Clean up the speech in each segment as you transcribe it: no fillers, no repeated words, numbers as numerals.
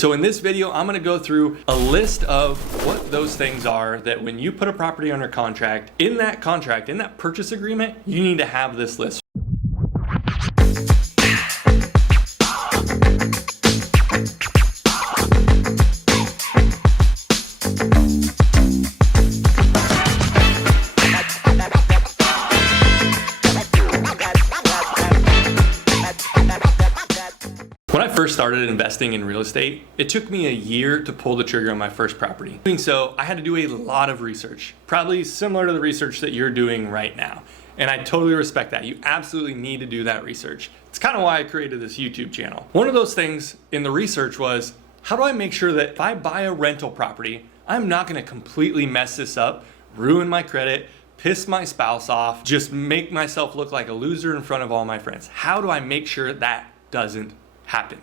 So in this video, I'm gonna go through a list of what those things are that when you put a property under contract, in that purchase agreement, you need to have this list. When I first started investing in real estate, it took me a year to pull the trigger on my first property. Doing so, I had to do a lot of research, probably similar to the research that you're doing right now. And I totally respect that. You absolutely need to do that research. It's kind of why I created this YouTube channel. One of those things in the research was, how do I make sure that if I buy a rental property, I'm not gonna completely mess this up, ruin my credit, piss my spouse off, just make myself look like a loser in front of all my friends? How do I make sure that doesn't happen?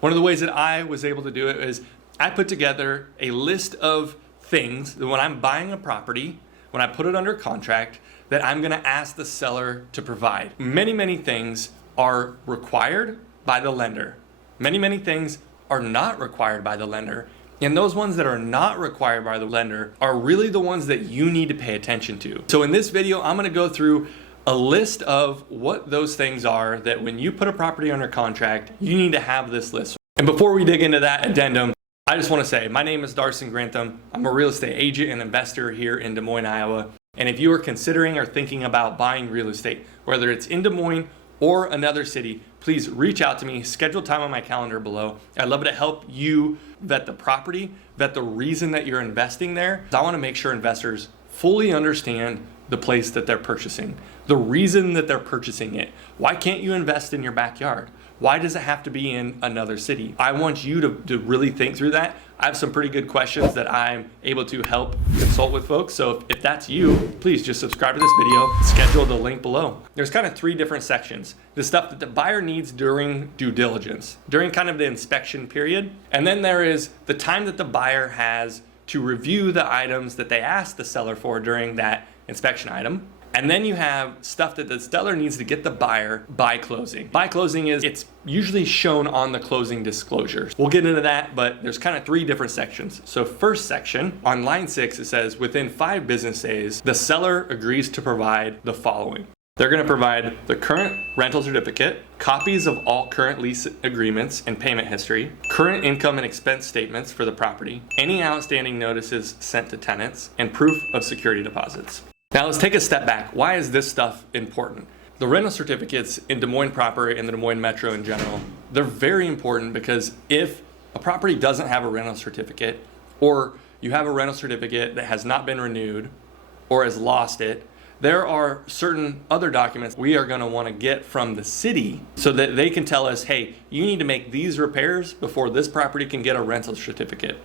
One of the ways that I was able to do it is I put together a list of things that when I'm buying a property, when I put it under contract, that I'm gonna ask the seller to provide. Many things are required by the lender. Many things are not required by the lender. And those ones that are not required by the lender are really the ones that you need to pay attention to. So in this video, I'm gonna go through a list of what those things are that when you put a property under contract, you need to have this list. And before we dig into that addendum, I just want to say, my name is Darson Grantham. I'm a real estate agent and investor here in Des Moines, Iowa. And if you are considering or thinking about buying real estate, whether it's in Des Moines or another city, please reach out to me, schedule time on my calendar below. I'd love to help you vet the property, vet the reason that you're investing there. I want to make sure investors fully understand the place that they're purchasing, the reason that they're purchasing it. Why can't you invest in your backyard? Why does it have to be in another city? I want you to really think through that. I have some pretty good questions that I'm able to help consult with folks. So if that's you, please just subscribe to this video, schedule the link below. There's kind of three different sections. The stuff that the buyer needs during due diligence, during kind of the inspection period. And then there is the time that the buyer has to review the items that they asked the seller for during that inspection item. And then you have stuff that the seller needs to get the buyer by closing. By closing is, it's usually shown on the closing disclosures. We'll get into that, but there's kind of three different sections. So first section, on line 6, it says, within 5 business days, the seller agrees to provide the following. They're gonna provide the current rental certificate, copies of all current lease agreements and payment history, current income and expense statements for the property, any outstanding notices sent to tenants, and proof of security deposits. Now let's take a step back. Why is this stuff important? The rental certificates in Des Moines proper and the Des Moines Metro in general, they're very important because if a property doesn't have a rental certificate, or you have a rental certificate that has not been renewed or has lost it, there are certain other documents we are going to want to get from the city so that they can tell us, hey, you need to make these repairs before this property can get a rental certificate.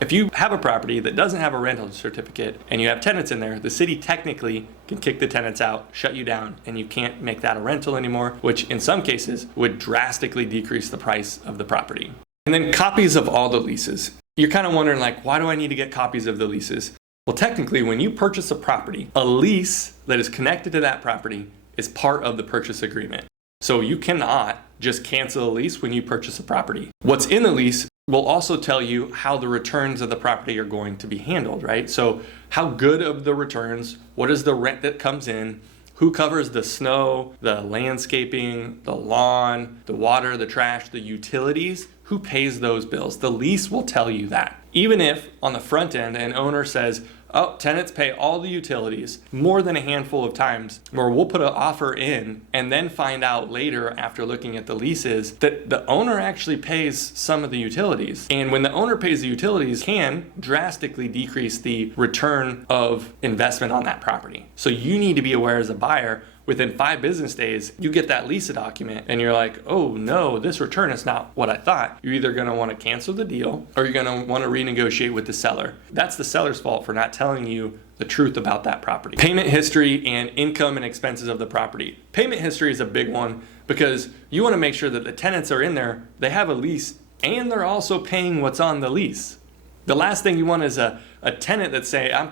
If you have a property that doesn't have a rental certificate and you have tenants in there, the city technically can kick the tenants out, shut you down, and you can't make that a rental anymore, which in some cases would drastically decrease the price of the property. And then copies of all the leases. You're kind of wondering, like, why do I need to get copies of the leases? Well, technically, when you purchase a property, a lease that is connected to that property is part of the purchase agreement. So you cannot just cancel a lease when you purchase a property. What's in the lease will also tell you how the returns of the property are going to be handled, right? So how good of the returns, what is the rent that comes in, who covers the snow, the landscaping, the lawn, the water, the trash, the utilities, who pays those bills? The lease will tell you that. Even if on the front end an owner says, oh, tenants pay all the utilities, more than a handful of times where we'll put an offer in and then find out later after looking at the leases that the owner actually pays some of the utilities. And when the owner pays the utilities, can drastically decrease the return of investment on that property. So you need to be aware as a buyer. Within 5 business days, you get that lease document and you're like, oh no, this return is not what I thought. You're either gonna wanna cancel the deal or you're gonna wanna renegotiate with the seller. That's the seller's fault for not telling you the truth about that property. Payment history and income and expenses of the property. Payment history is a big one because you wanna make sure that the tenants are in there, they have a lease, and they're also paying what's on the lease. The last thing you want is a tenant that say, I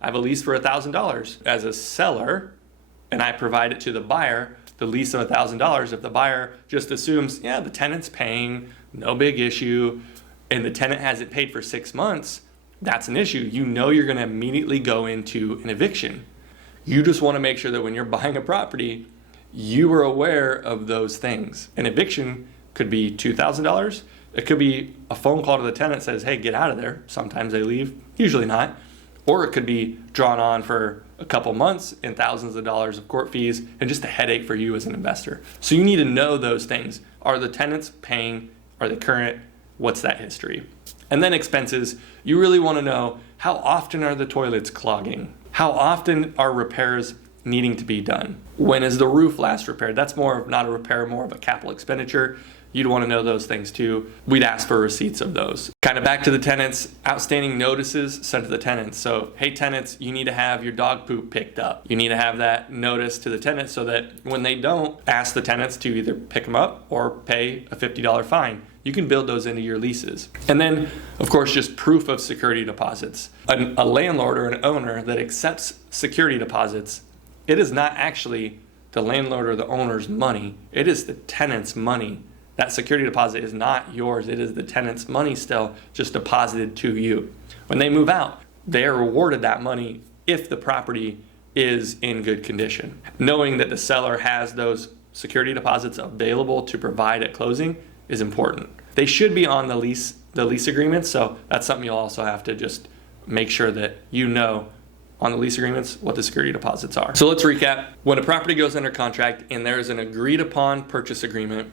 have a lease for $1,000. As a seller, and I provide it to the buyer, the lease of $1,000, if the buyer just assumes, yeah, the tenant's paying no big issue, and the tenant hasn't paid for 6 months, that's an issue. You know you're going to immediately go into an eviction. You just want to make sure that when you're buying a property, you are aware of those things. An eviction could be $2,000. It could be a phone call to the tenant that says, hey, get out of there. Sometimes they leave, usually not. Or it could be drawn on for a couple months and thousands of dollars of court fees and just a headache for you as an investor. So you need to know those things. Are the tenants paying? Are they current? What's that history? And then expenses. You really want to know, how often are the toilets clogging? How often are repairs needing to be done? When is the roof last repaired? That's more of not a repair, more of a capital expenditure. You'd want to know those things too. We'd ask for receipts of those. Kind of back to the tenants, outstanding notices sent to the tenants. So, hey tenants, you need to have your dog poop picked up. You need to have that notice to the tenants so that when they don't, ask the tenants to either pick them up or pay a $50 fine. You can build those into your leases. And then, of course, just proof of security deposits. A landlord or an owner that accepts security deposits, it is not actually the landlord or the owner's money. It is the tenant's money. That security deposit is not yours. It is the tenant's money still, just deposited to you. When they move out, they are rewarded that money if the property is in good condition. Knowing that the seller has those security deposits available to provide at closing is important. They should be on the lease agreement, so that's something you'll also have to just make sure that you know on the lease agreements what the security deposits are. So let's recap. When a property goes under contract and there is an agreed upon purchase agreement,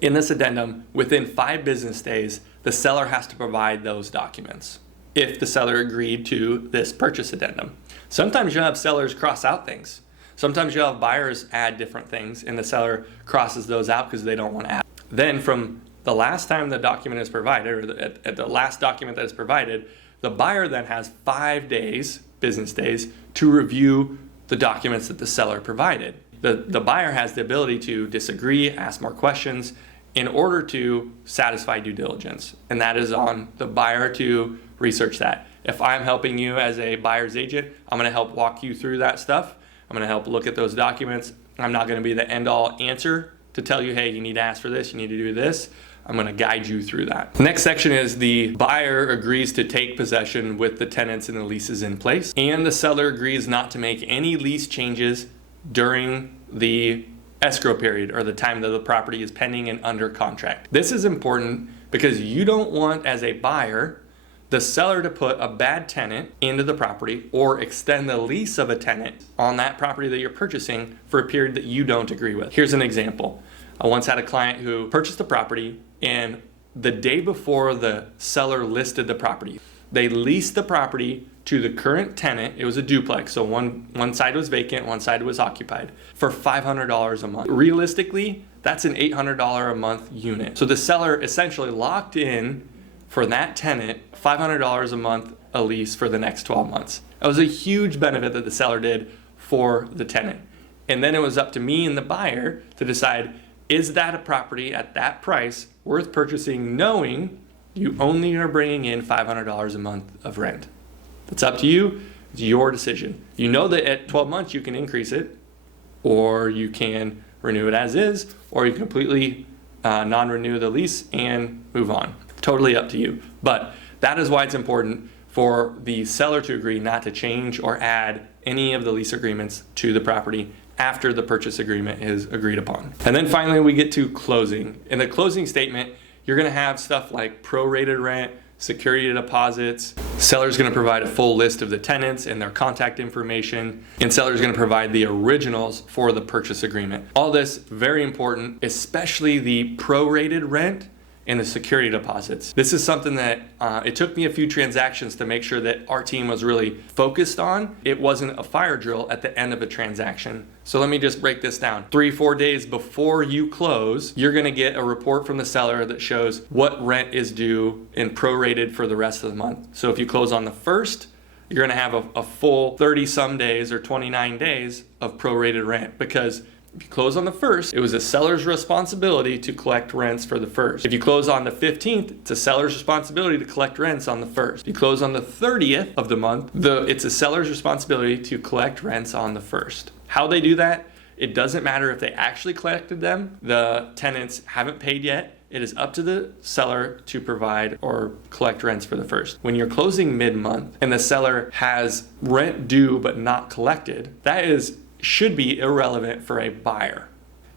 in this addendum, within 5 business days, the seller has to provide those documents if the seller agreed to this purchase addendum. Sometimes you'll have sellers cross out things. Sometimes you'll have buyers add different things and the seller crosses those out because they don't want to add. Then from the last time the document is provided, or at the last document that is provided, the buyer then has 5 days, business days, to review the documents that the seller provided. The buyer has the ability to disagree, ask more questions in order to satisfy due diligence. And that is on the buyer to research that. If I'm helping you as a buyer's agent, I'm going to help walk you through that stuff. I'm going to help look at those documents. I'm not going to be the end-all answer to tell you, hey, you need to ask for this, you need to do this. I'm going to guide you through that. The next section is the buyer agrees to take possession with the tenants and the leases in place, and the seller agrees not to make any lease changes during the escrow period or the time that the property is pending and under contract. This is important because you don't want, as a buyer, the seller to put a bad tenant into the property or extend the lease of a tenant on that property that you're purchasing for a period that you don't agree with. Here's an example. I once had a client who purchased a property, and the day before the seller listed the property, they leased the property to the current tenant. It was a duplex, so one side was vacant, one side was occupied, for $500 a month. Realistically, that's an $800 a month unit. So the seller essentially locked in for that tenant $500 a month a lease for the next 12 months. That was a huge benefit that the seller did for the tenant. And then it was up to me and the buyer to decide, is that a property at that price worth purchasing, knowing you only are bringing in $500 a month of rent? It's up to you. It's your decision. You know that at 12 months you can increase it, or you can renew it as is, or you completely non-renew the lease and move on. Totally up to you. But that is why it's important for the seller to agree not to change or add any of the lease agreements to the property after the purchase agreement is agreed upon. And then finally we get to closing. In the closing statement, you're going to have stuff like prorated rent, security deposits. Seller's going to provide a full list of the tenants and their contact information, and seller's going to provide the originals for the purchase agreement. All this very important, especially the prorated rent and the security deposits. This is something that it took me a few transactions to make sure that our team was really focused on. It wasn't a fire drill at the end of a transaction. So let me just break this down. 3-4 days before you close, you're gonna get a report from the seller that shows what rent is due and prorated for the rest of the month. So if you close on the 1st, you're gonna have a full 30 some days or 29 days of prorated rent, because if you close on the 1st, it was a seller's responsibility to collect rents for the 1st. If you close on the 15th, it's a seller's responsibility to collect rents on the 1st. If you close on the 30th of the month, it's a seller's responsibility to collect rents on the 1st. How they do that, it doesn't matter if they actually collected them. The tenants haven't paid yet. it is up to the seller to provide or collect rents for the first. When you're closing mid-month and the seller has rent due but not collected, that should be irrelevant for a buyer.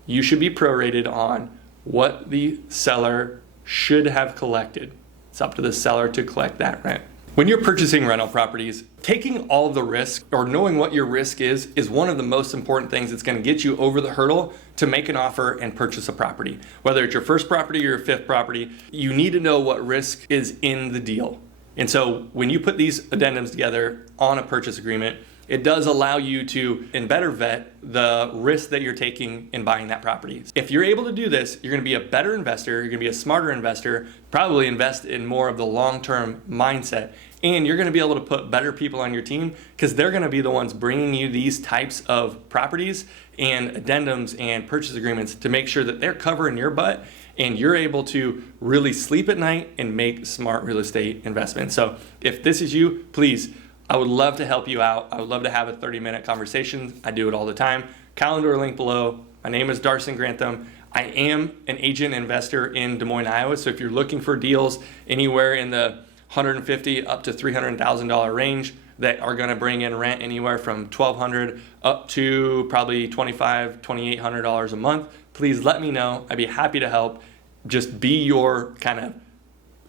You should be prorated on what the seller should have collected. It's up to the seller to collect that rent. When you're purchasing rental properties, taking all of the risk or knowing what your risk is one of the most important things that's going to get you over the hurdle to make an offer and purchase a property. Whether it's your first property or your fifth property, you need to know what risk is in the deal. And so when you put these addendums together on a purchase agreement, it does allow you to better vet the risk that you're taking in buying that property. If you're able to do this, you're going to be a better investor, you're going to be a smarter investor, probably invest in more of the long-term mindset, and you're going to be able to put better people on your team because they're going to be the ones bringing you these types of properties and addendums and purchase agreements to make sure that they're covering your butt and you're able to really sleep at night and make smart real estate investments. So if this is you, please, I would love to help you out. I would love to have a 30-minute conversation. I do it all the time. Calendar link below. My name is Darson Grantham. I am an agent investor in Des Moines, Iowa. So if you're looking for deals anywhere in the $150,000 up to $300,000 range that are going to bring in rent anywhere from $1,200 up to probably $2,500, $2,800 a month, please let me know. I'd be happy to help. Just be your kind of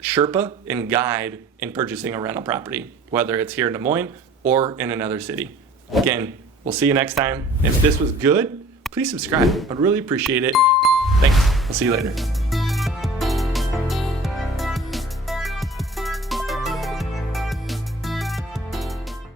Sherpa and guide in purchasing a rental property, whether it's here in Des Moines or in another city. Again, we'll see you next time. If this was good, please subscribe. I'd really appreciate it. Thanks. I'll see you later.